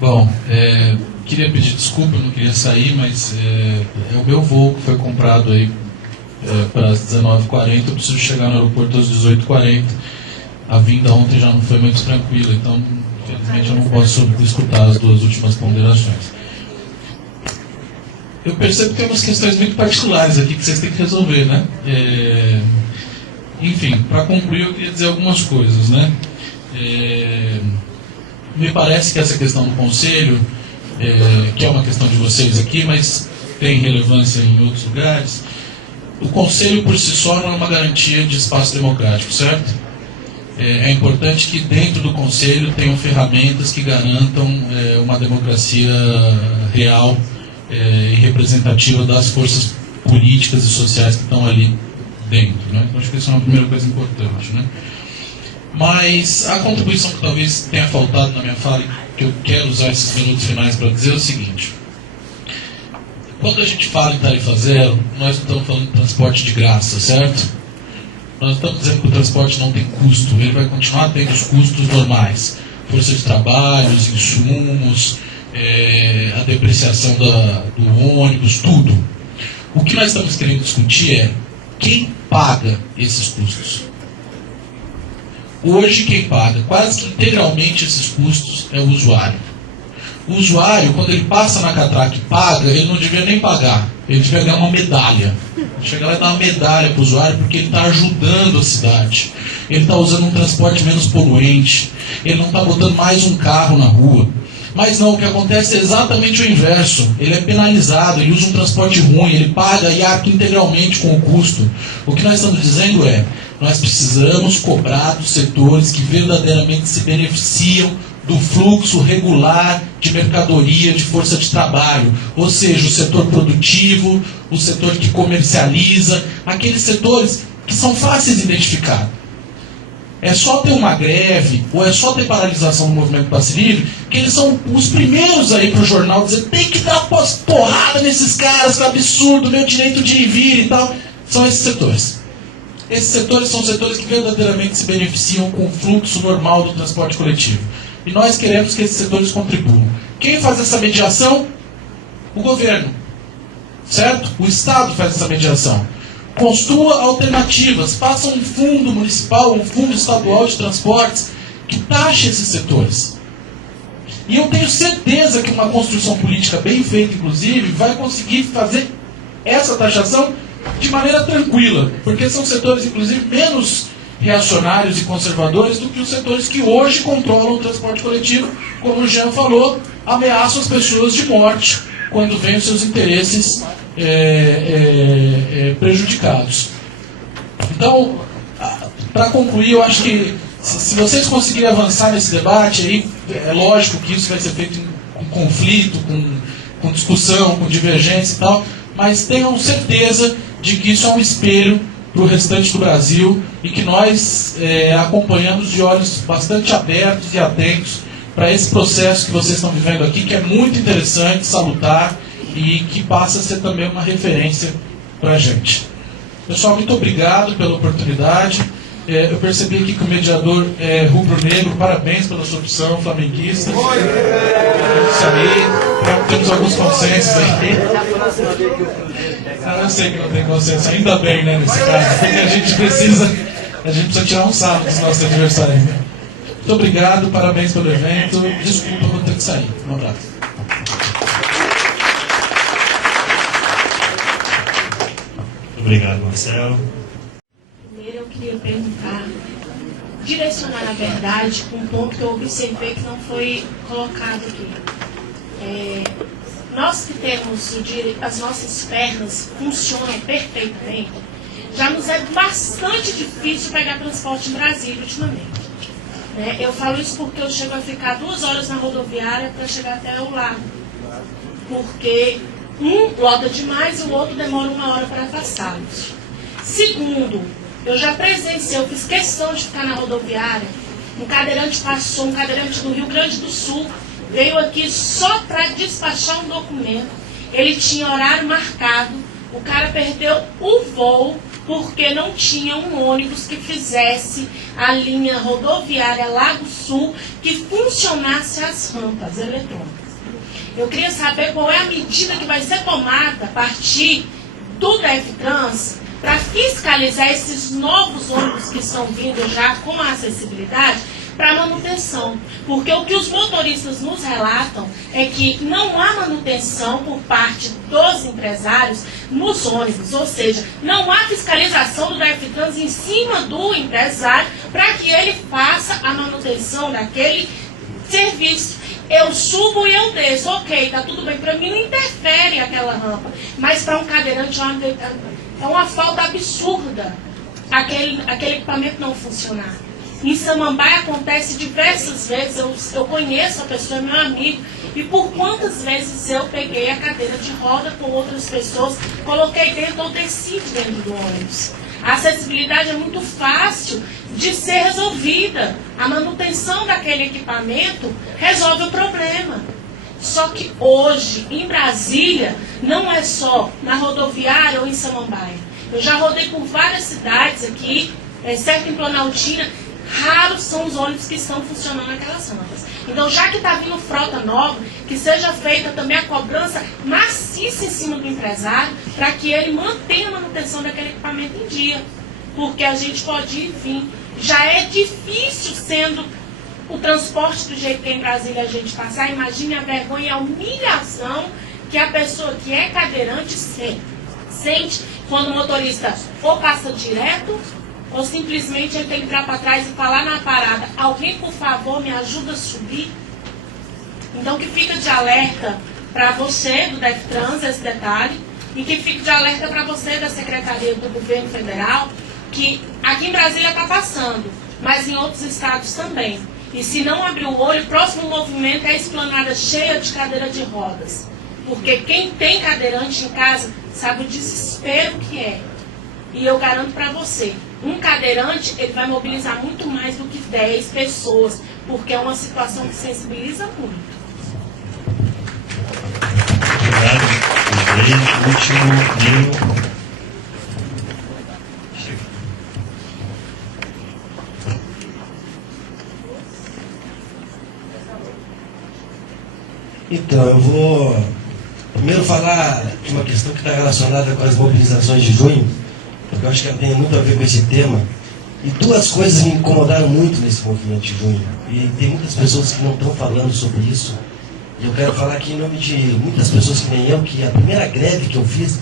Bom, queria pedir desculpa, eu não queria sair, mas é o meu voo que foi comprado aí para as 19h40, eu preciso chegar no aeroporto às 18h40. A vinda ontem já não foi muito tranquila, então, infelizmente, eu não posso escutar as duas últimas ponderações. Eu percebo que tem umas questões muito particulares aqui que vocês têm que resolver, né? Enfim, para concluir, eu queria dizer algumas coisas, né? Me parece que essa questão do Conselho, que é uma questão de vocês aqui, mas tem relevância em outros lugares, o Conselho por si só não é uma garantia de espaço democrático, certo? É importante que dentro do Conselho tenham ferramentas que garantam uma democracia real e representativa das forças políticas e sociais que estão ali dentro, né? Então acho que isso é uma primeira coisa importante, né? Mas a contribuição que talvez tenha faltado na minha fala, que eu quero usar esses minutos finais para dizer é o seguinte: quando a gente fala em tarifa zero, nós não estamos falando de transporte de graça, certo? Nós estamos dizendo que o transporte não tem custo, ele vai continuar tendo os custos normais, força de trabalho, os insumos, a depreciação do ônibus, tudo. O que nós estamos querendo discutir é quem paga esses custos. Hoje quem paga quase que integralmente esses custos é o usuário. O usuário, quando ele passa na catraca e paga, ele não devia nem pagar, ele devia ganhar uma medalha. Chegar lá e dar uma medalha para o usuário porque ele está ajudando a cidade. Ele está usando um transporte menos poluente. Ele não está botando mais um carro na rua. Mas não, o que acontece é exatamente o inverso. Ele é penalizado, ele usa um transporte ruim, ele paga e arca integralmente com o custo. O que nós estamos dizendo é, nós precisamos cobrar dos setores que verdadeiramente se beneficiam do fluxo regular de mercadoria, de força de trabalho, ou seja, o setor produtivo, o setor que comercializa, aqueles setores que são fáceis de identificar. É só ter uma greve, ou é só ter paralisação do movimento passe livre, que eles são os primeiros aí para o jornal dizer tem que dar porrada nesses caras, que absurdo, meu direito de ir e vir e tal. São esses setores. Esses setores são setores que verdadeiramente se beneficiam com o fluxo normal do transporte coletivo. E nós queremos que esses setores contribuam. Quem faz essa mediação? O governo. Certo? O Estado faz essa mediação. Construa alternativas. Faça um fundo municipal, um fundo estadual de transportes que taxe esses setores. E eu tenho certeza que uma construção política bem feita, inclusive, vai conseguir fazer essa taxação de maneira tranquila. Porque são setores, inclusive, menos reacionários e conservadores do que os setores que hoje controlam o transporte coletivo, como o Jean falou, ameaçam as pessoas de morte quando vêm os seus interesses prejudicados. Então, para concluir, eu acho que se vocês conseguirem avançar nesse debate, aí é lógico que isso vai ser feito com conflito, com discussão, com divergência e tal, mas tenham certeza de que isso é um espelho para o restante do Brasil e que nós acompanhamos de olhos bastante abertos e atentos para esse processo que vocês estão vivendo aqui, que é muito interessante, salutar e que passa a ser também uma referência para a gente. Pessoal, muito obrigado pela oportunidade. Eu percebi aqui que o mediador é rubro-negro, parabéns pela sua opção, flamenguista. Isso aí, temos alguns consensos aí. Eu sei que não tem consenso, ainda bem, né, nesse caso, porque a gente precisa tirar um sarro dos nossos adversários. Muito obrigado, parabéns pelo evento. Desculpa, vou ter que sair. Um abraço. Obrigado, Marcelo. Primeiro eu queria perguntar, direcionar na verdade um ponto que eu observei que não foi colocado aqui. Nós que temos as nossas pernas funcionam perfeitamente, já nos é bastante difícil pegar transporte em Brasília ultimamente. Eu falo isso porque eu chego a ficar 2 horas na rodoviária para chegar até o lago. Porque um lota demais e o outro demora 1 hora para afastá-los. Segundo, eu já presenciei, eu fiz questão de ficar na rodoviária, um cadeirante passou, um cadeirante do Rio Grande do Sul, veio aqui só para despachar um documento, ele tinha horário marcado, o cara perdeu o voo porque não tinha um ônibus que fizesse a linha rodoviária Lago Sul, que funcionasse as rampas eletrônicas. Eu queria saber qual é a medida que vai ser tomada a partir do DEFTRANS para fiscalizar esses novos ônibus que estão vindo já com a acessibilidade para manutenção. Porque o que os motoristas nos relatam é que não há manutenção por parte dos empresários nos ônibus, ou seja, não há fiscalização do DEFTRANS em cima do empresário para que ele faça a manutenção daquele serviço. Eu subo e eu desço, ok, tá tudo bem, para mim não interfere aquela rampa, mas para um cadeirante é uma falta absurda aquele equipamento não funcionar. Em Samambaia acontece diversas vezes, eu conheço a pessoa, é meu amigo, e por quantas vezes eu peguei a cadeira de roda com outras pessoas, coloquei dentro ou desci dentro do ônibus. A acessibilidade é muito fácil de ser resolvida. A manutenção daquele equipamento resolve o problema. Só que hoje, em Brasília, não é só na rodoviária ou em Samambaia. Eu já rodei por várias cidades aqui, exceto em Planaltina, raros são os ônibus que estão funcionando naquelas rampas. Então, já que está vindo frota nova, que seja feita também a cobrança maciça em cima do empresário, para que ele mantenha a manutenção daquele equipamento em dia. Porque a gente pode ir e vir. Já é difícil sendo o transporte do jeito que em Brasília a gente passar. Imagine a vergonha e a humilhação que a pessoa que é cadeirante sente quando o motorista ou passa direto, ou simplesmente ele tem que entrar para trás e falar na parada: alguém, por favor, me ajuda a subir? Então, que fica de alerta para você do DEFTRANS, esse detalhe, e que fique de alerta para você da Secretaria do Governo Federal, que aqui em Brasília está passando, mas em outros estados também. E se não abrir o olho, o próximo movimento é a esplanada cheia de cadeira de rodas. Porque quem tem cadeirante em casa sabe o desespero que é. E eu garanto para você, um cadeirante ele vai mobilizar muito mais do que 10 pessoas, porque é uma situação que sensibiliza muito. Obrigado. Último, Então, eu vou primeiro falar de uma questão que está relacionada com as mobilizações de junho, porque eu acho que ela tem muito a ver com esse tema. E duas coisas me incomodaram muito nesse movimento de junho. E tem muitas pessoas que não estão falando sobre isso. E eu quero falar aqui em nome de muitas pessoas que nem eu, que a primeira greve que eu fiz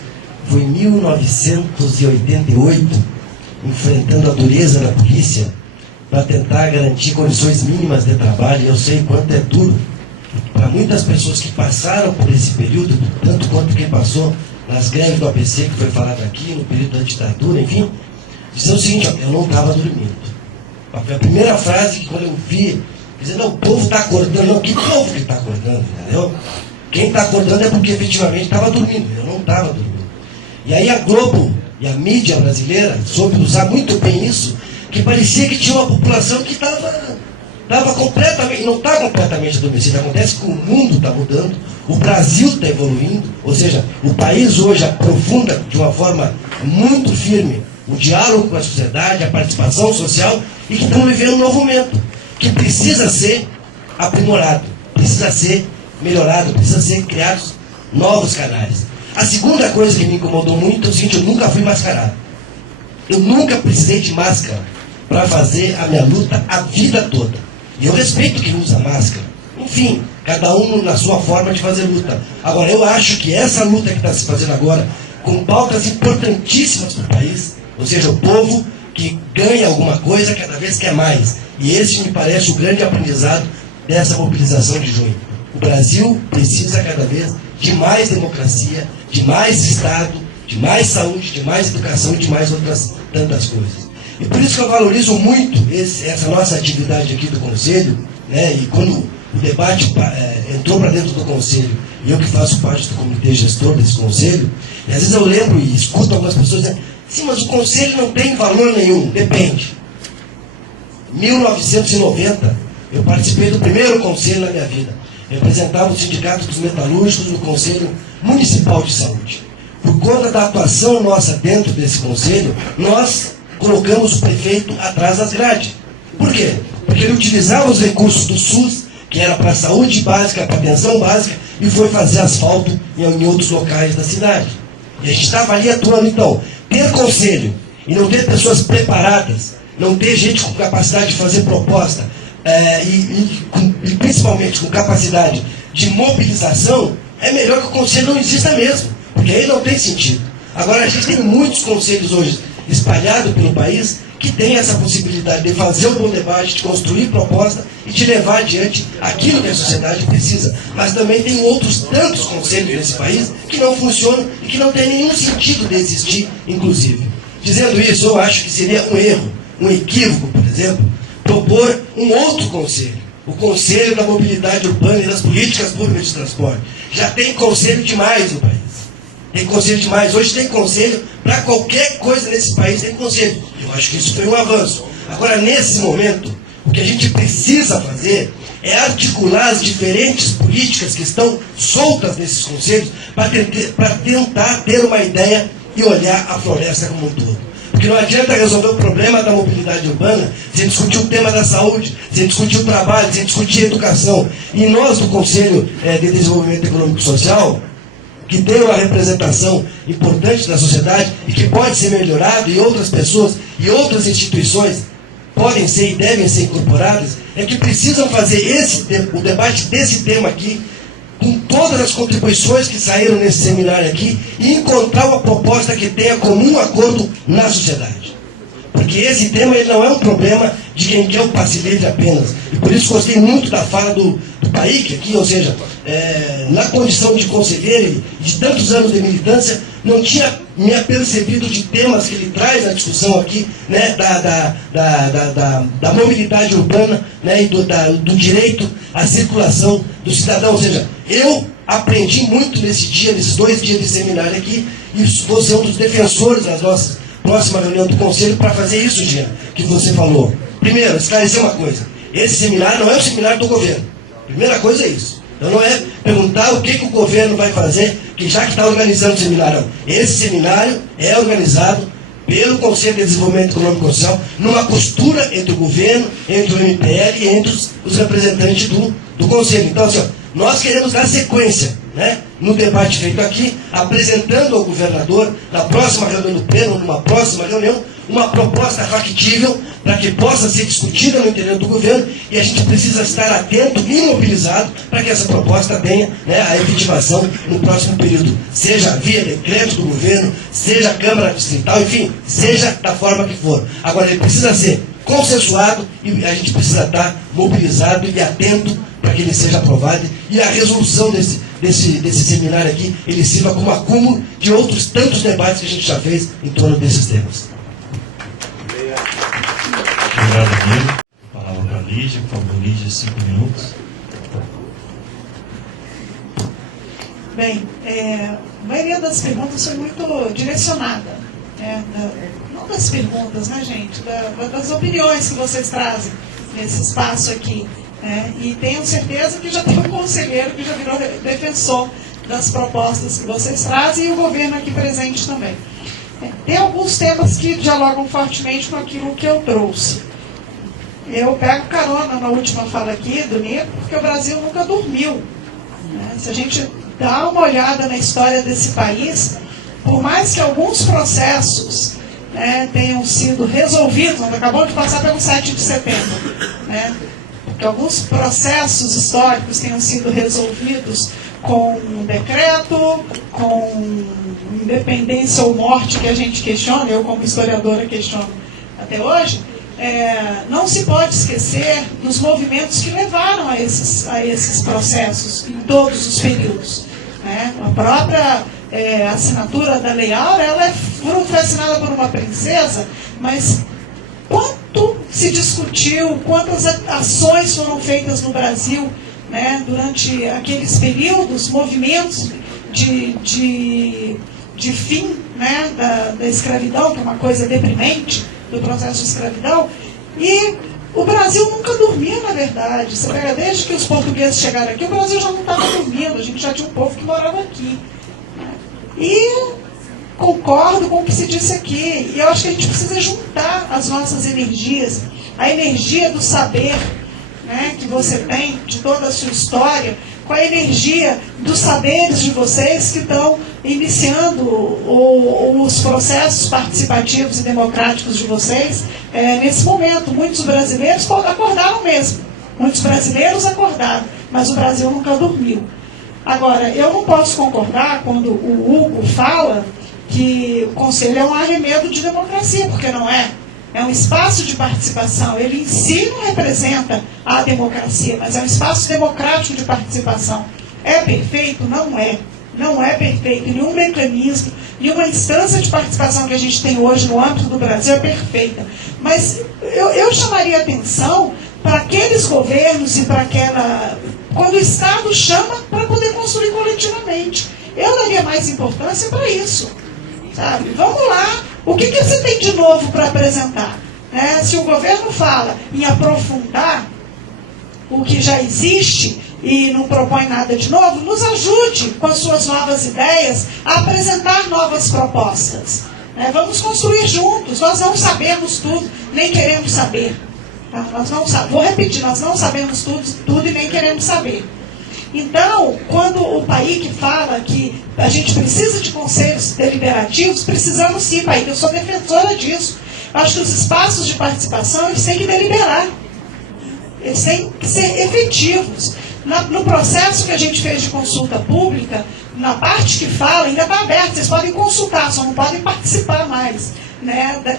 foi em 1988, enfrentando a dureza da polícia para tentar garantir condições mínimas de trabalho. E eu sei quanto é duro para muitas pessoas que passaram por esse período, tanto quanto quem passou nas greves do APC, que foi falado aqui, no período da ditadura, enfim, dizer o seguinte: ó, eu não estava dormindo. Foi a primeira frase que quando eu vi, dizer, não, o povo está acordando. Não, que povo que está acordando, entendeu? Quem está acordando é porque efetivamente estava dormindo, eu não estava dormindo. E aí a Globo e a mídia brasileira soube usar muito bem isso, que parecia que tinha uma população que estava completamente, não está completamente adormecida. Acontece que o mundo está mudando, o Brasil está evoluindo, ou seja, o país hoje aprofunda de uma forma muito firme o diálogo com a sociedade, a participação social, e que estamos vivendo um novo momento, que precisa ser aprimorado, precisa ser melhorado, precisa ser criados novos canais. A segunda coisa que me incomodou muito é o seguinte: eu nunca fui mascarado. Eu nunca precisei de máscara para fazer a minha luta a vida toda. E eu respeito quem usa máscara. Enfim, cada um na sua forma de fazer luta. Agora, eu acho que essa luta que está se fazendo agora, com pautas importantíssimas para o país, ou seja, o povo que ganha alguma coisa cada vez quer mais. E esse me parece o grande aprendizado dessa mobilização de junho. O Brasil precisa cada vez de mais democracia, de mais Estado, de mais saúde, de mais educação e de mais outras tantas coisas. E por isso que eu valorizo muito essa nossa atividade aqui do Conselho, né? E quando o debate entrou para dentro do Conselho, e eu que faço parte do comitê gestor desse Conselho, e às vezes eu lembro e escuto algumas pessoas dizendo: sim, mas o Conselho não tem valor nenhum. Depende. Em 1990, eu participei do primeiro Conselho na minha vida. Eu representava o Sindicato dos Metalúrgicos no Conselho Municipal de Saúde. por conta da atuação nossa dentro desse conselho, nós colocamos o prefeito atrás das grades. Por quê? Porque ele utilizava os recursos do SUS, que era para a saúde básica, para a pensão básica, e foi fazer asfalto em outros locais da cidade. E a gente estava ali atuando. Então, ter conselho e não ter pessoas preparadas, não ter gente com capacidade de fazer proposta, e principalmente com capacidade de mobilização, é melhor que o conselho não exista mesmo, porque aí não tem sentido. Agora, a gente tem muitos conselhos hoje espalhados pelo país que tem essa possibilidade de fazer um bom debate, de construir proposta e de levar adiante aquilo que a sociedade precisa. Mas também tem outros tantos conselhos nesse país que não funcionam e que não tem nenhum sentido de existir, inclusive. Dizendo isso, eu acho que seria um erro, um equívoco, por exemplo, propor um outro conselho, o Conselho da Mobilidade Urbana e das Políticas Públicas de Transporte. Já tem conselho demais no país. Tem conselho demais. Hoje tem conselho para qualquer coisa nesse país, tem conselho. Eu acho que isso foi um avanço. Agora, nesse momento, o que a gente precisa fazer é articular as diferentes políticas que estão soltas nesses conselhos para tentar ter uma ideia e olhar a floresta como um todo. Porque não adianta resolver o problema da mobilidade urbana sem discutir o tema da saúde, sem discutir o trabalho, sem discutir a educação. E nós, do Conselho de Desenvolvimento Econômico e Social, que tem uma representação importante da sociedade e que pode ser melhorado, e outras pessoas e outras instituições podem ser e devem ser incorporadas, é que precisam fazer o debate desse tema aqui, com todas as contribuições que saíram nesse seminário aqui, e encontrar uma proposta que tenha comum acordo na sociedade. Porque esse tema ele não é um problema de quem quer o passe livre apenas. E por isso gostei muito da fala do Paik aqui, ou seja, na condição de conselheiro e de tantos anos de militância, não tinha me apercebido de temas que ele traz na discussão aqui, né, da mobilidade urbana, né, e do direito à circulação do cidadão. Ou seja, eu aprendi muito nesses 2 dias de seminário aqui, e vou ser um dos defensores das nossas próxima reunião do Conselho para fazer isso, Jean, que você falou. Primeiro, esclarecer uma coisa. Esse seminário não é o seminário do governo. Primeira coisa é isso. Então não é perguntar o que o governo vai fazer, que já que está organizando o seminário. Não. Esse seminário é organizado pelo Conselho de Desenvolvimento Econômico e Social, numa costura entre o governo, entre o MPL e entre os representantes do Conselho. Então, assim, nós queremos dar sequência, né, no debate feito aqui, apresentando ao governador, na próxima reunião do Pleno, numa próxima reunião, uma proposta factível para que possa ser discutida no interior do governo, e a gente precisa estar atento e mobilizado para que essa proposta tenha, né, a efetivação no próximo período, seja via decreto do governo, seja Câmara Distrital, enfim, seja da forma que for. Agora, ele precisa ser consensuado e a gente precisa estar mobilizado e atento para que ele seja aprovado, e a resolução desse seminário aqui, ele sirva como acúmulo de outros tantos debates que a gente já fez em torno desses temas. Obrigado, Guilherme. Palavra para a Lígia, por favor, Lígia, 5 minutos. Bem, a maioria das perguntas foi muito direcionada, né? Não das perguntas, né, gente? Das opiniões que vocês trazem nesse espaço aqui. E tenho certeza que já tem um conselheiro que já virou defensor das propostas que vocês trazem, e o governo aqui presente também. Tem alguns temas que dialogam fortemente com aquilo que eu trouxe. Eu pego carona na última fala aqui do Nico, porque o Brasil nunca dormiu. Se a gente dá uma olhada na história desse país, por mais que alguns processos, né, tenham sido resolvidos, nós acabamos de passar pelo 7 de setembro, né, que alguns processos históricos tenham sido resolvidos com um decreto, com independência ou morte, que a gente questiona, eu como historiadora questiono até hoje, não se pode esquecer dos movimentos que levaram a esses processos em todos os períodos. Né? A própria assinatura da Lei Áurea, ela foi assinada por uma princesa, mas quanto se discutiu, quantas ações foram feitas no Brasil, né, durante aqueles períodos, movimentos de fim, né, da escravidão, que é uma coisa deprimente, do processo de escravidão, e o Brasil nunca dormia, na verdade. Você pega, desde que os portugueses chegaram aqui, o Brasil já não estava dormindo, a gente já tinha um povo que morava aqui. Né? E concordo com o que se disse aqui. E eu acho que a gente precisa juntar as nossas energias, a energia do saber, né, que você tem, de toda a sua história, com a energia dos saberes de vocês que estão iniciando os processos participativos e democráticos de vocês nesse momento. Muitos brasileiros acordaram mesmo. Muitos brasileiros acordaram, mas o Brasil nunca dormiu. Agora, eu não posso concordar quando o Hugo fala que o Conselho é um arremedo de democracia, porque não é. É um espaço de participação. Ele em si não representa a democracia, mas é um espaço democrático de participação. É perfeito? Não é. Não é perfeito. Nenhum mecanismo, nenhuma instância de participação que a gente tem hoje no âmbito do Brasil é perfeita. Mas eu chamaria atenção para aqueles governos e para aquela... Quando o Estado chama para poder construir coletivamente. Eu daria mais importância para isso. Sabe? Vamos lá. O que você tem de novo para apresentar? Se o governo fala em aprofundar o que já existe e não propõe nada de novo, nos ajude com as suas novas ideias a apresentar novas propostas. Vamos construir juntos. Nós não sabemos tudo, nem queremos saber. Tá? Vou repetir, nós não sabemos tudo e nem queremos saber. Então, quando o Paik fala que a gente precisa de conselhos deliberativos, precisamos sim, Paik, eu sou defensora disso. Eu acho que os espaços de participação, eles têm que deliberar. Eles têm que ser efetivos. No processo que a gente fez de consulta pública, na parte que fala, ainda está aberto, vocês podem consultar, só não podem participar mais,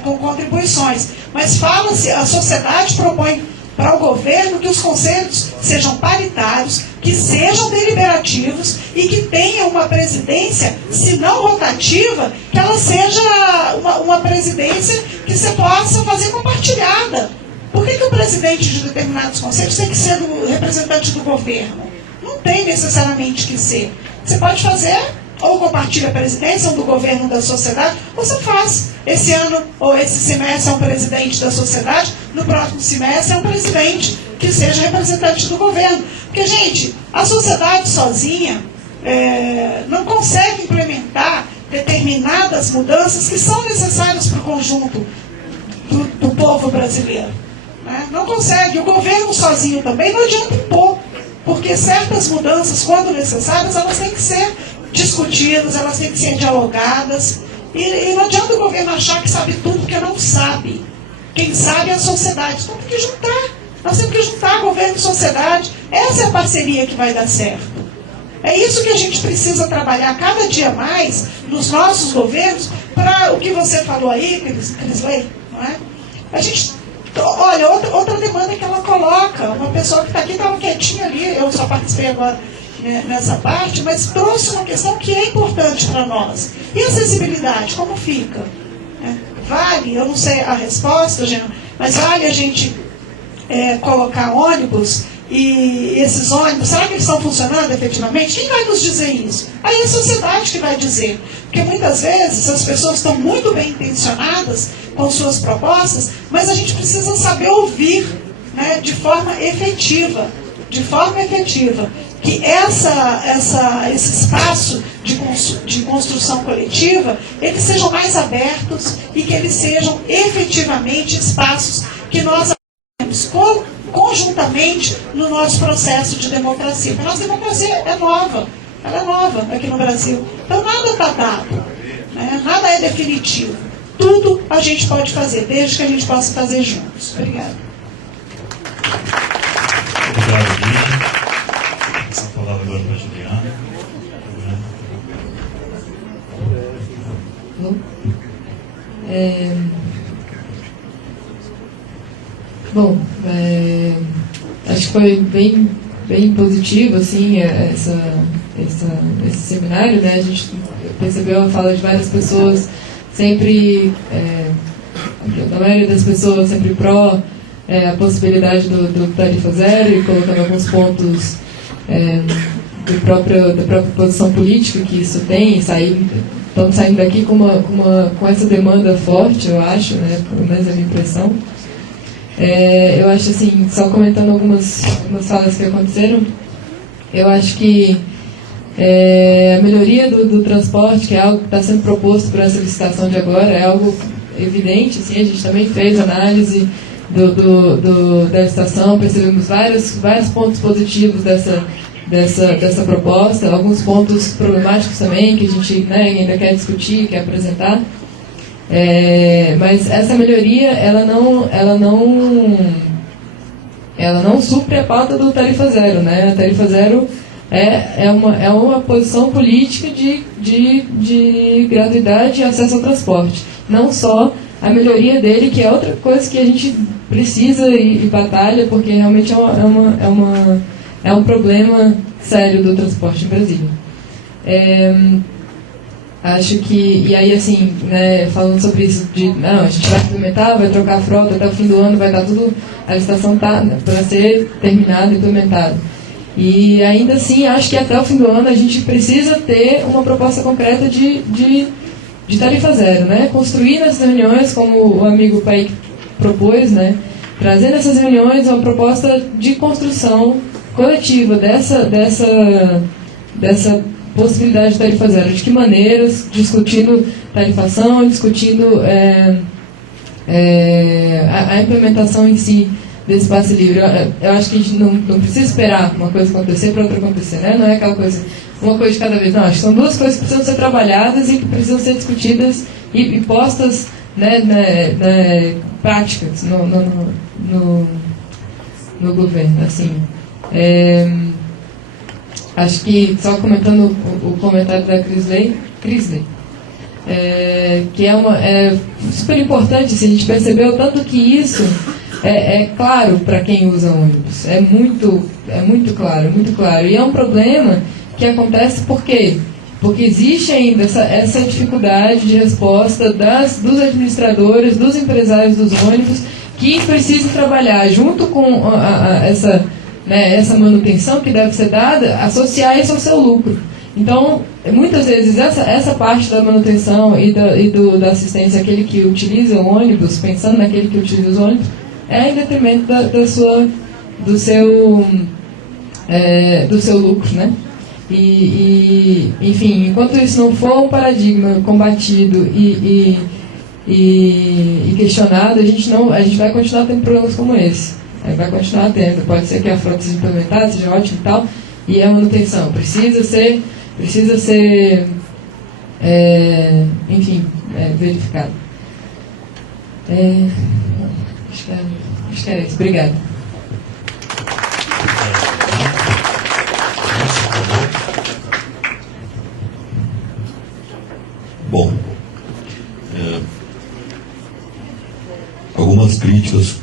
com contribuições. Mas fala-se, a sociedade propõe para o governo que os conselhos sejam paritários, que sejam deliberativos e que tenham uma presidência, se não rotativa, que ela seja uma presidência que você possa fazer compartilhada. Por que o presidente de determinados conselhos tem que ser do representante do governo? Não tem necessariamente que ser. Você pode fazer, ou compartilha a presidência, ou do governo da sociedade, ou você faz. Esse ano, ou esse semestre é um presidente da sociedade, no próximo semestre é um presidente que seja representante do governo. Porque, gente, a sociedade sozinha não consegue implementar determinadas mudanças que são necessárias para o conjunto do povo brasileiro. Não consegue. O governo sozinho também não adianta impor, porque certas mudanças, quando necessárias, elas têm que ser discutidas, elas têm que ser dialogadas. E não adianta o governo achar que sabe tudo, porque não sabe. Quem sabe é a sociedade. Então tem que juntar. Nós temos que juntar governo e sociedade. Essa é a parceria que vai dar certo. É isso que a gente precisa trabalhar cada dia mais nos nossos governos, para o que você falou aí, Crisley, não é? A gente, olha, outra demanda que ela coloca, uma pessoa que está aqui estava quietinha ali, eu só participei agora nessa parte, mas trouxe uma questão que é importante para nós. E a acessibilidade, como fica? Vale, eu não sei a resposta, mas vale a gente colocar ônibus, e esses ônibus, será que eles estão funcionando efetivamente? Quem vai nos dizer isso? Aí é a sociedade que vai dizer. Porque muitas vezes as pessoas estão muito bem intencionadas com suas propostas, mas a gente precisa saber ouvir, de forma efetiva. De forma efetiva. Que esse espaço de construção coletiva, eles sejam mais abertos e que eles sejam efetivamente espaços que nós temos conjuntamente no nosso processo de democracia. Porque a nossa democracia é nova, ela é nova aqui no Brasil. Então nada está dado, nada é definitivo. Tudo a gente pode fazer, desde que a gente possa fazer juntos. Obrigada. Obrigado, Lígia. Essa palavra agora para a Juliana. Bom, acho que foi bem positivo assim, esse seminário, né? A gente percebeu a fala de várias pessoas, sempre, a maioria das pessoas sempre pró a possibilidade do tarifa zero e colocando alguns pontos da própria posição política que isso tem, estamos saindo daqui com essa demanda forte, eu acho, pelo menos é a minha impressão. Eu acho assim, só comentando algumas falas que aconteceram, eu acho que A melhoria do transporte, que é algo que está sendo proposto por essa licitação de agora, é algo evidente, assim, a gente também fez análise da licitação, percebemos vários pontos positivos dessa proposta, alguns pontos problemáticos também, que a gente, né, ainda quer discutir, quer apresentar. Mas essa melhoria, ela não supre a pauta do tarifa zero, né? A tarifa zero é uma posição política de gratuidade e acesso ao transporte. Não só a melhoria dele, que é outra coisa que a gente precisa e batalha, porque realmente é um problema sério do transporte em Brasília. Acho que, e aí assim, né, falando sobre isso, a gente vai implementar, vai trocar a frota, até o fim do ano vai dar tudo, a licitação está para ser terminada, implementada. E ainda assim, acho que até o fim do ano a gente precisa ter uma proposta concreta de tarifa zero, né? Construir nessas reuniões, como o amigo Pai propôs, né? Trazer nessas reuniões uma proposta de construção coletiva dessa possibilidade de tarifa zero. De que maneiras, discutindo tarifação, discutindo a implementação em si desse passe livre. Eu acho que a gente não precisa esperar uma coisa acontecer para outra acontecer, né? Não é aquela coisa, uma coisa de cada vez. Não, acho que são duas coisas que precisam ser trabalhadas e que precisam ser discutidas e postas, né, práticas no governo. Assim, acho que, só comentando o comentário da Crisley, que é super importante, se a gente percebeu tanto que isso é claro para quem usa ônibus, é muito claro. E é um problema que acontece por quê? Porque existe ainda essa dificuldade de resposta dos administradores, dos empresários dos ônibus, que precisam trabalhar junto com essa manutenção que deve ser dada, associar isso ao seu lucro. Então, muitas vezes, essa parte da manutenção e da assistência àquele que utiliza o ônibus, pensando naquele que utiliza os ônibus, é em detrimento do seu lucro, né? Enfim, enquanto isso não for um paradigma combatido e questionado, a gente vai continuar tendo problemas como esse. Vai continuar tendo. Pode ser que a frota seja implementada, seja ótima e tal, e a manutenção precisa ser verificada. Acho que era isso. Obrigada. Bom, algumas críticas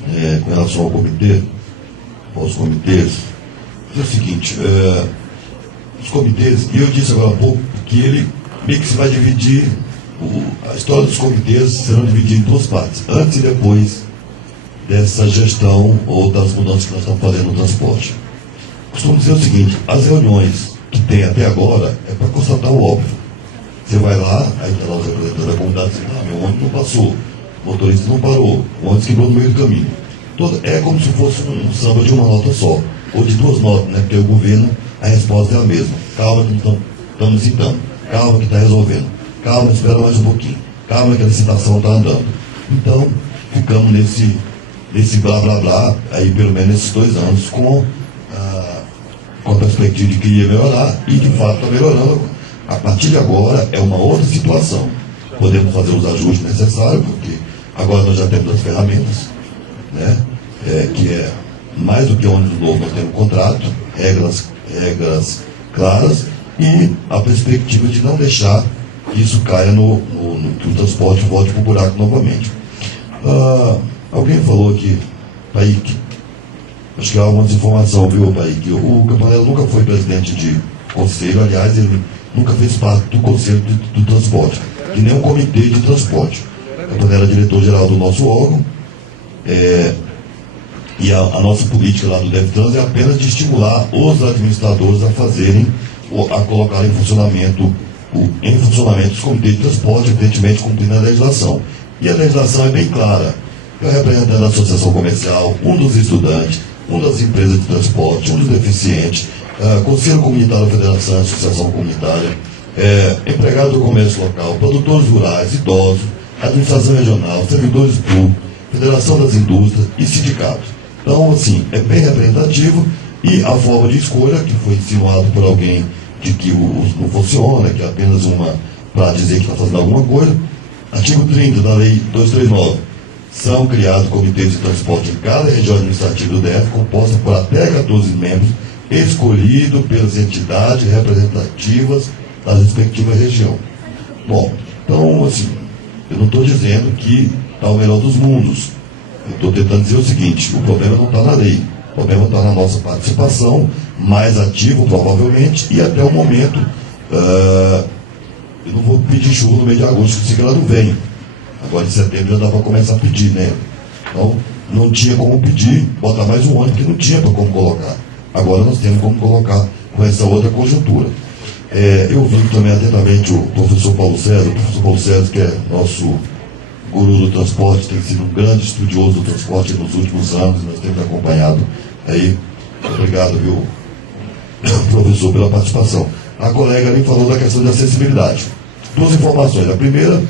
com relação ao comitê, aos comitês. É o seguinte, os comitês, e eu disse agora há pouco que ele meio que se vai dividir, a história dos comitês serão divididos em duas partes, antes e depois dessa gestão ou das mudanças que nós estamos fazendo no transporte. Costumo dizer o seguinte, as reuniões que tem até agora é para constatar o óbvio. Você vai lá, aí está lá o representante da comunidade diz, meu ônibus não passou, o motorista não parou, o ônibus quebrou no meio do caminho. É como se fosse um samba de uma nota só, ou de duas notas, né? Porque o governo, a resposta é a mesma. Calma que estamos citando, calma que está resolvendo, calma, espera mais um pouquinho, calma que a licitação está andando. Então, ficamos nesse blá blá blá, aí pelo menos nesses 2 anos, com a perspectiva de que ia melhorar, e de fato está melhorando. A partir de agora é uma outra situação. Podemos fazer os ajustes necessários, porque agora nós já temos as ferramentas, né? Que é mais do que ônibus novo, nós temos contrato, regras claras e a perspectiva de não deixar que isso caia que o transporte volte para o buraco novamente. Alguém falou aqui, Paik, acho que há uma desinformação, viu, Paik? O Campanella nunca foi presidente de conselho, aliás, ele nunca fez parte do conselho do transporte, e nem um comitê de transporte. O Campanella era diretor-geral do nosso órgão, e a nossa política lá do DevTrans é apenas de estimular os administradores a colocar em funcionamento os comitês de transporte, evidentemente cumprindo a legislação. E a legislação é bem clara. O representante da associação comercial, um dos estudantes, um das empresas de transporte, um dos deficientes, Conselho Comunitário da Federação, Associação Comunitária, empregado do comércio local, produtores rurais, idosos, administração regional, servidores públicos, Federação das Indústrias e sindicatos. Então, assim, é bem representativo e a forma de escolha, que foi insinuado por alguém de que não funciona, que é apenas uma para dizer que está fazendo alguma coisa. Artigo 30 da Lei 239. São criados comitês de transporte em cada região administrativa do DF, composta por até 14 membros, escolhidos pelas entidades representativas das respectivas regiões. Bom, então, assim, eu não estou dizendo que está o melhor dos mundos. Eu estou tentando dizer o seguinte: o problema não está na lei, o problema está na nossa participação, mais ativa, provavelmente, e até o momento, eu não vou pedir chuva no mês de agosto, que ela não vem. Agora em setembro já dá para começar a pedir, né? Então, não tinha como pedir, botar mais um ano, que não tinha para como colocar. Agora nós temos como colocar com essa outra conjuntura. Eu vi também atentamente o professor Paulo César, que é nosso guru do transporte, tem sido um grande estudioso do transporte nos últimos anos, nós temos acompanhado aí. Obrigado, viu, professor, pela participação. A colega ali falou da questão de acessibilidade. Duas informações. A primeira,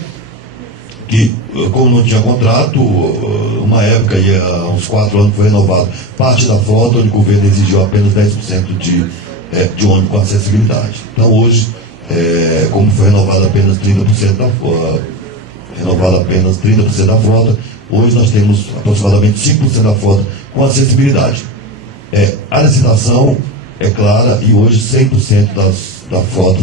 que como não tinha contrato, uma época, há uns 4 anos, foi renovado parte da frota, onde o governo exigiu apenas 10% de ônibus com acessibilidade. Então hoje, como foi renovado apenas 30% da frota, hoje nós temos aproximadamente 5% da frota com acessibilidade. A licitação é clara e hoje 100% da frota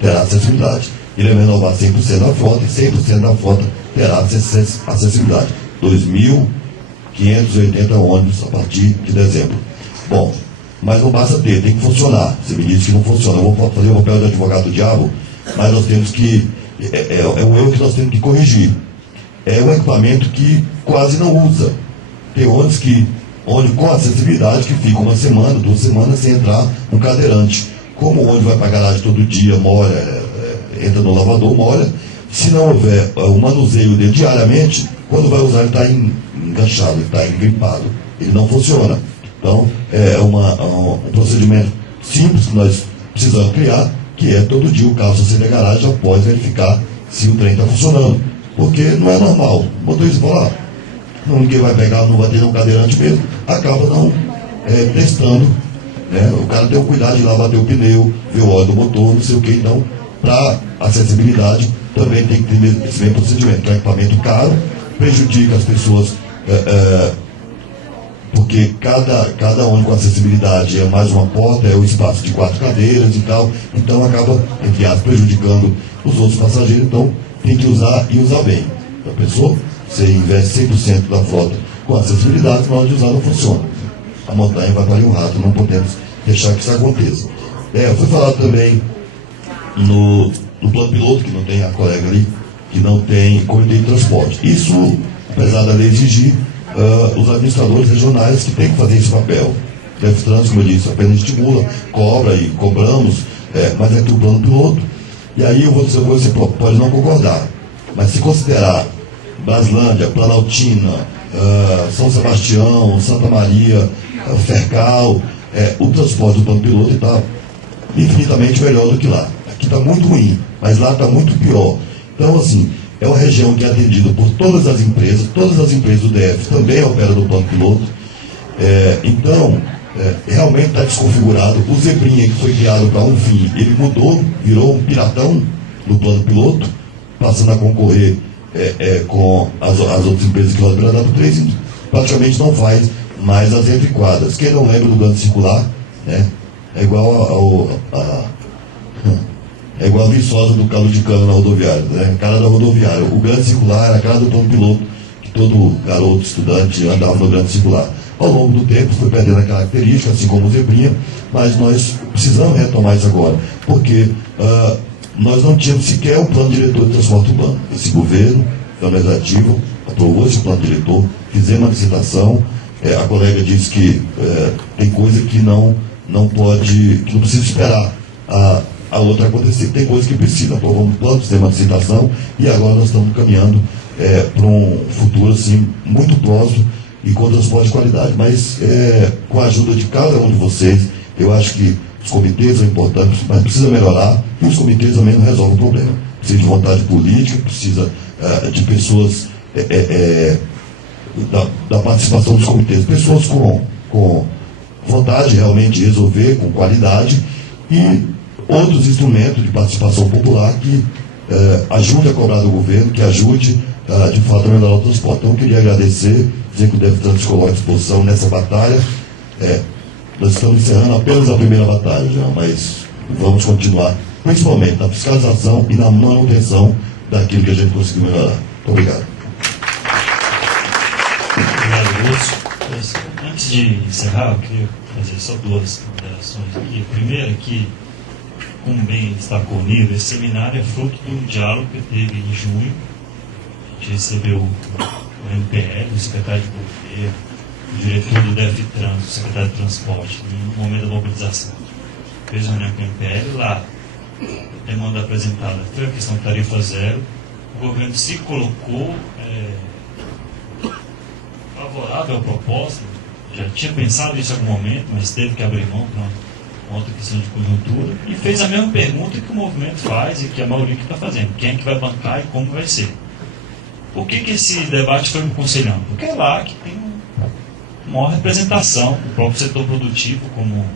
terá acessibilidade. Ele vai renovar 100% da frota e 100% da frota terá acessibilidade. 2.580 ônibus a partir de dezembro. Bom, mas não basta ter, tem que funcionar. Você me disse que não funciona. Eu vou fazer o papel de advogado do diabo, mas nós temos que... É um erro que nós temos que corrigir. É um equipamento que quase não usa. Tem ônibus com acessibilidade que fica 1 semana, 2 semanas sem entrar um cadeirante. Como o ônibus vai para a garagem todo dia, molha, entra no lavador, molha, se não houver o manuseio dele diariamente, quando vai usar ele está enganchado, ele está engripado, ele não funciona. Então, é um procedimento simples que nós precisamos criar, que é todo dia o carro sair da garagem após verificar se o trem está funcionando. Porque não é normal. O motorista fala, ninguém vai pegar, não vai ter um cadeirante mesmo, acaba não testando. O cara tem o cuidado de lá bater o pneu, ver o óleo do motor, não sei o que. Então, para acessibilidade, também tem que ter esse mesmo procedimento, que é um equipamento caro, prejudica as pessoas, porque cada ônibus com acessibilidade é mais uma porta, é o espaço de 4 cadeiras e tal, então acaba, entre aspas, prejudicando os outros passageiros. Então tem que usar e usar bem. Já pensou? Você investe 100% da frota com acessibilidade, na hora de usar não funciona. A montanha vai parir um rato, não podemos deixar que isso aconteça. Foi falado também no plano piloto, que não tem a colega ali, que não tem comitê de transporte. Isso, apesar da lei exigir, os administradores regionais que têm que fazer esse papel. DefTrans, como eu disse, apenas estimula, cobra e cobramos, mas é tudo plano piloto. E aí eu vou dizer, você pode não concordar, mas se considerar Braslândia, Planaltina, São Sebastião, Santa Maria, Fercal, o transporte do plano piloto está infinitamente melhor do que lá. Aqui está muito ruim, mas lá está muito pior. Então, assim, é uma região que é atendida por todas as empresas do DF também operam no plano piloto. Então, realmente está desconfigurado. O Zebrinha, que foi criado para um fim, ele mudou, virou um piratão no plano piloto, passando a concorrer com as outras empresas que nós da 3, praticamente não faz mais as entrequadras. Quem não lembra do Grande Circular, é igual é igual a Viçosa do caldo de cana na rodoviária, a cara da rodoviária. O Grande Circular era a cara do plano piloto, que todo garoto, estudante andava no Grande Circular. Ao longo do tempo foi perdendo a característica, assim como o Zebrinha, mas nós precisamos retomar isso agora, porque nós não tínhamos sequer um plano diretor de transporte urbano. Esse governo, o legislativo, aprovou esse plano diretor, fizemos uma licitação, a colega disse que tem coisa que não pode, que não precisa esperar a outra acontecer. Tem coisa que precisa, aprovamos o plano, fizemos uma licitação, e agora nós estamos caminhando para um futuro assim, muito próximo, e com transporte de qualidade. Mas com a ajuda de cada um de vocês, eu acho que os comitês são importantes, mas precisa melhorar, e os comitês também não resolvem o problema. Precisa de vontade política, precisa de pessoas, da participação dos comitês, pessoas com vontade realmente de resolver, com qualidade, e outros instrumentos de participação popular que ajude a cobrar do governo, que ajude de fato a melhorar o transporte. Então eu queria agradecer, dizer que o deputado se coloca à disposição nessa batalha. Nós estamos encerrando apenas a primeira batalha já, mas vamos continuar, principalmente na fiscalização e na manutenção daquilo que a gente conseguiu melhorar. Muito obrigado. Obrigado, Lúcio. Antes de encerrar, eu queria fazer só duas considerações aqui. A primeira é que, como bem destacou o Niro, esse seminário é fruto do diálogo que teve em junho. A gente recebeu o MPL, o secretário de governo, o diretor do DEFTRANS, o secretário de transporte, no momento da mobilização. Fez uma reunião com o MPL lá. A demanda apresentada foi a questão de tarifa zero. O governo se colocou favorável à proposta, já tinha pensado nisso em algum momento, mas teve que abrir mão para uma outra questão de conjuntura, e fez a mesma pergunta que o movimento faz e que a maioria está fazendo: quem é que vai bancar e como vai ser. Por que esse debate foi me aconselhando? Porque é lá que tem uma maior representação do próprio setor produtivo, como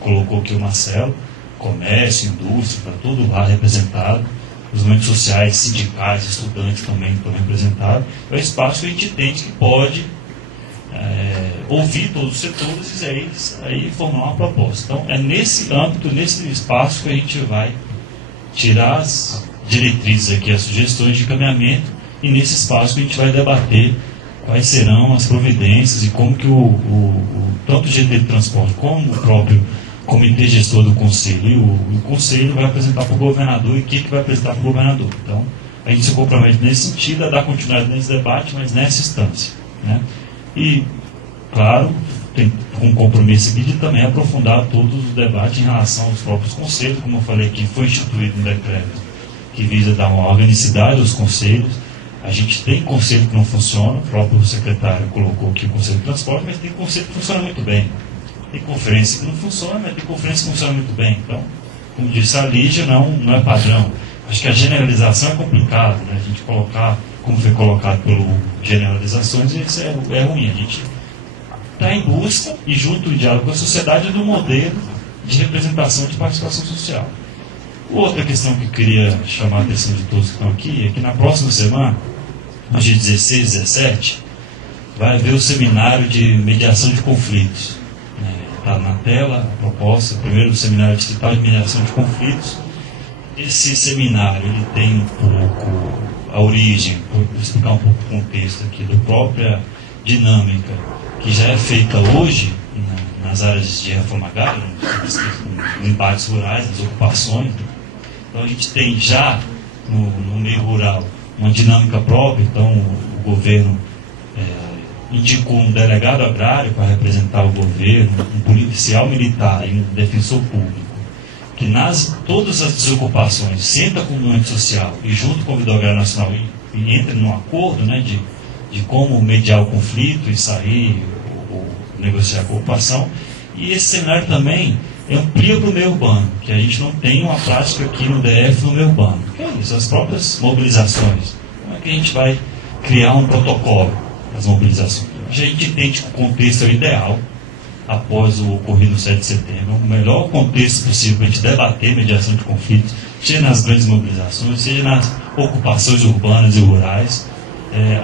colocou aqui o Marcelo, comércio, indústria, está tudo lá representado, os movimentos sociais, sindicais, estudantes também estão representados. É um espaço que a gente entende que pode ouvir todos os setores e aí formar uma proposta. Então, é nesse âmbito, nesse espaço que a gente vai tirar as diretrizes aqui, as sugestões de encaminhamento, e nesse espaço que a gente vai debater quais serão as providências e como que tanto o GT de transporte como o próprio comitê gestor do conselho e o conselho vai apresentar para o governador e o que vai apresentar para o governador. Então, a gente se compromete nesse sentido a dar continuidade nesse debate, mas nessa instância, né? E, claro, tem um compromisso aqui de também aprofundar todos os debates em relação aos próprios conselhos, como eu falei, que foi instituído um decreto que visa dar uma organicidade aos conselhos. A gente tem conselho que não funciona, o próprio secretário colocou aqui o conselho de transporte, mas tem conselho que funciona muito bem. Tem conferência que não funciona, mas tem conferência que funciona muito bem. Então, como disse a Lígia, não é padrão. Acho que a generalização é complicado, né? A gente colocar, como foi colocado pelo generalizações, isso é ruim. A gente está em busca, e junto em diálogo com a sociedade, do modelo de representação de participação social. Outra questão que eu queria chamar a atenção de todos que estão aqui é que na próxima semana, no dia 16 e 17, vai haver o seminário de mediação de conflitos. Está na tela a proposta, primeiro o seminário distrital de mediação de conflitos. Esse seminário ele tem um pouco a origem, vou explicar um pouco o contexto aqui, da própria dinâmica que já é feita hoje nas áreas de reforma agrária, nos embates rurais, nas ocupações. Então a gente tem já no meio rural uma dinâmica própria. Então o governo indicou um delegado agrário para representar o governo, um policial militar e um defensor público, que todas as desocupações senta com o movimento social e junto com o Conselho Agrário Nacional e entra num acordo, né, de como mediar o conflito e sair ou negociar com a ocupação. E esse seminário também amplia para o meio urbano, que a gente não tem uma prática aqui no DF no meio urbano. Que é isso, as próprias mobilizações. Como é que a gente vai criar um protocolo das mobilizações? A gente entende que o contexto é o ideal, após o ocorrido 7 de setembro, o melhor contexto possível para a gente debater mediação de conflitos, seja nas grandes mobilizações, seja nas ocupações urbanas e rurais.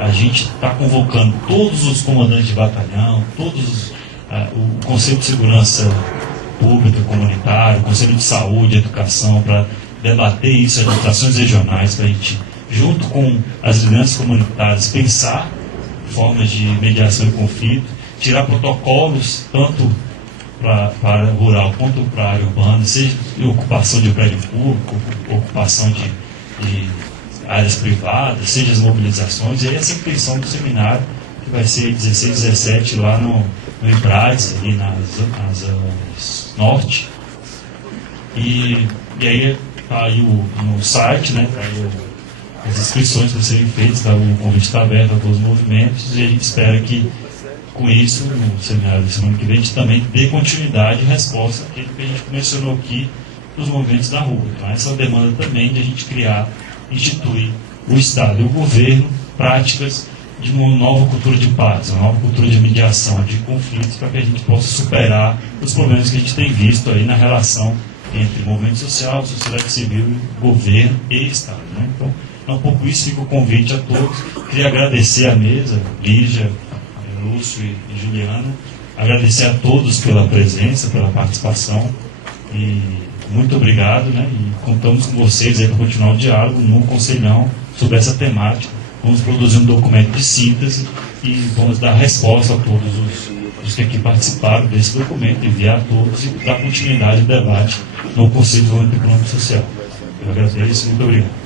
A gente está convocando todos os comandantes de batalhão, o Conselho de Segurança Pública, Comunitário, o Conselho de Saúde e Educação, para debater isso, as administrações regionais, para a gente, junto com as lideranças comunitárias, pensar formas de mediação e conflito, tirar protocolos tanto para a área rural quanto para a área urbana, seja ocupação de prédio público, ocupação de áreas privadas, seja as mobilizações. E essa é a intenção do seminário, que vai ser 16 e 17 lá no IBRAS, ali nas Norte. E aí está aí no site, né, tá aí as inscrições para serem feitas, tá, o convite está aberto a todos os movimentos, e a gente espera que com isso, no seminário da semana que vem, a gente também dê continuidade e resposta àquilo que a gente mencionou aqui dos movimentos da rua. Então, essa é a demanda também de a gente criar, instituir o Estado e o governo práticas de uma nova cultura de paz, uma nova cultura de mediação, de conflitos, para que a gente possa superar os problemas que a gente tem visto aí na relação entre movimento social, sociedade civil, governo e Estado. Né? Então, é um pouco isso, fica o convite a todos. Queria agradecer à mesa, Lígia, Lúcio e Juliana, agradecer a todos pela presença, pela participação, e muito obrigado, né? E contamos com vocês aí para continuar o diálogo no Conselhão sobre essa temática. Vamos produzir um documento de síntese e vamos dar resposta a todos os que aqui participaram desse documento, enviar a todos e dar continuidade ao debate no Conselho de Desenvolvimento Econômico e Social. Eu agradeço, muito obrigado.